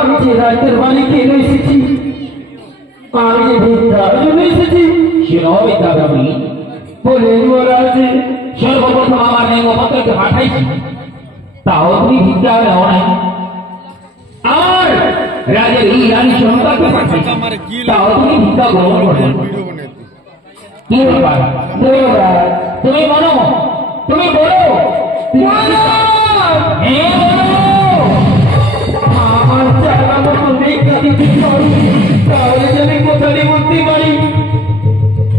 আমি যে রাইতের বাড়ি কেন এসেছি, আমি যে ভিক্ষার জন্য এসেছি। শিরোবিদ্যাগামী বলেন মহারাজ, সর্বপ্রথম আমার নেমপত্রকে পাঠাইছি, তাও তুমি ভিক্ষা নেও নাই। আর রাজের এই রানী সন্তানকে পাঠাইছি, তাও তুমি ভিক্ষা গ্রহণ করবে। কি ব্যাপার? তুমি বলো, তুমি বলো, আমার চালা মতো ভিক্ষা দিতে চাই, তাহলে আমি কোথায় বলতে পারি?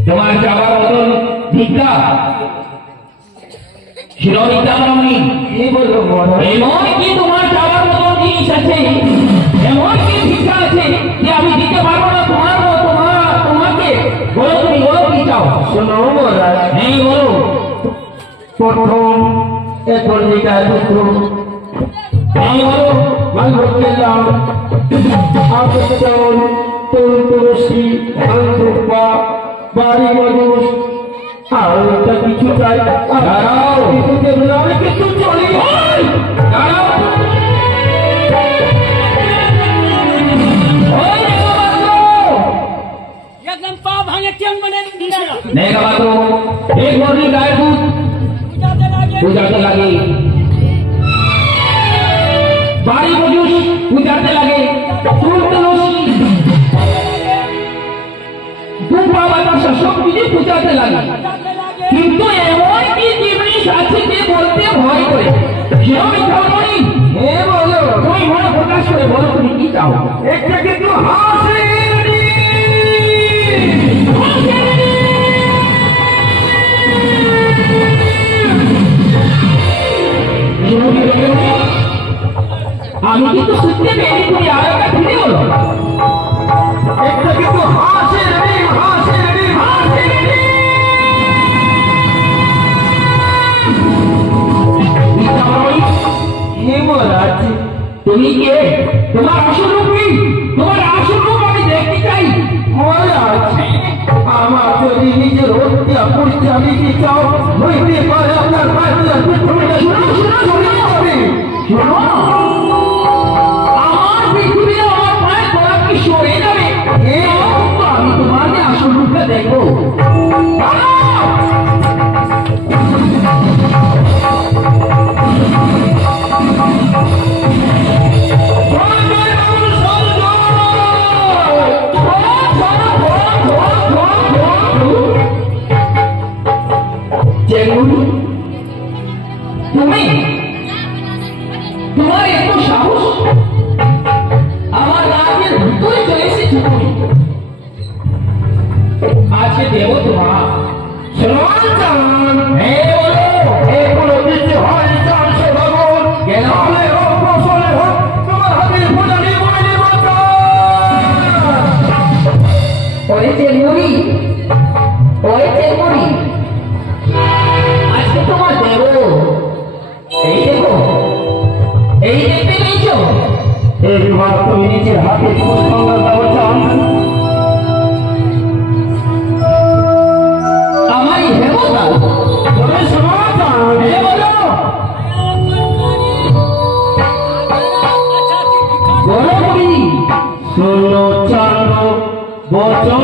তোমার যাবার মতন ভিক্ষা শিরোবিদ্যাগামী কি বলবো মহারাজ? এমন কি তোমার যাবার মতন জিনিস আছে, এমন কি ভিক্ষা আছে যে আমি দিতে পারবো না? তোমাকে বলো, তুমি বলো কি চাও? শোনো মহারাজ, হ্যাঁ বলো। প্রথম এখন লিখায় পুত্র হ্যাঁ বলো। মালভোগ পেলাম, আপন তুলসী আন্দুপা বাড়ি মজুস, আর একটা কিছু চাই। দাঁড়াও, কিছু দেবে না, আমি কিছু চলি। দাঁড়াও। ওই নেগাবাতো, एकदम पाव भांगे टियंग बने दिया नेगाबातो एक मोरनी गाय दूध पूजाते लगे, बाड़ी मजूस पूजाते लगे, तुलसी দুপা বাতাসা সব কিছু পূজাতে লাগে। কিন্তু এমন কি জিনিস আছে যে বলতে ভয় করে? শিরোবিদ্যাগামী বলো, তুমি মনে প্রকাশ করে বলো, তুমি কি চাও? একটা কিন্তু হাসি আমি কিন্তু শুনতে পেয়ে তুমি আর একটা ফিরে বলো। একটা কিন্তু হাসি রে, হাসি রে, হাসি রে। হে মহারাজ, তুমি কে? তোমার আসল রূপ কি? তোমার আসল রূপ আমি দেখতে চাই। মহারাজ, আমার যদি নিজের হত্যা করতে আমি কি চাও, হইতে পারে আপনার ফায়সলা পৃথিবীটা শুরু হবে। শোনো, আমার পৃথিবী আমার পায়ে তোরা কি সরে যাবে? আমি তোমাকে আসল রূপে দেখবো। তুমি তোমার এত সাহস, আমার রাজ্যের ভিতরে চলে এসেছো তুমি। আজকে দেব তোমার সম্মান চান। হ্যাঁ বলো, এগুলো দিতে হয় চার সে ভগবান, কেন? হলে হোক ফসলে হোক, তোমার হাতের ফোটানি বলে নির্বাচন। ওরে চেলমুড়ি, ওরে চেলমুড়ি, আজকে তোমার দেব। এই দেখো, এই দেখতে পেয়েছো? একবার তুমি নিজের হাতে পুষ্পাঙ্গল দেওয়া চান। আমারই হেমতা তবে শোনা চান, এ বলো, বলো বুড়ি। শোনো চান বচন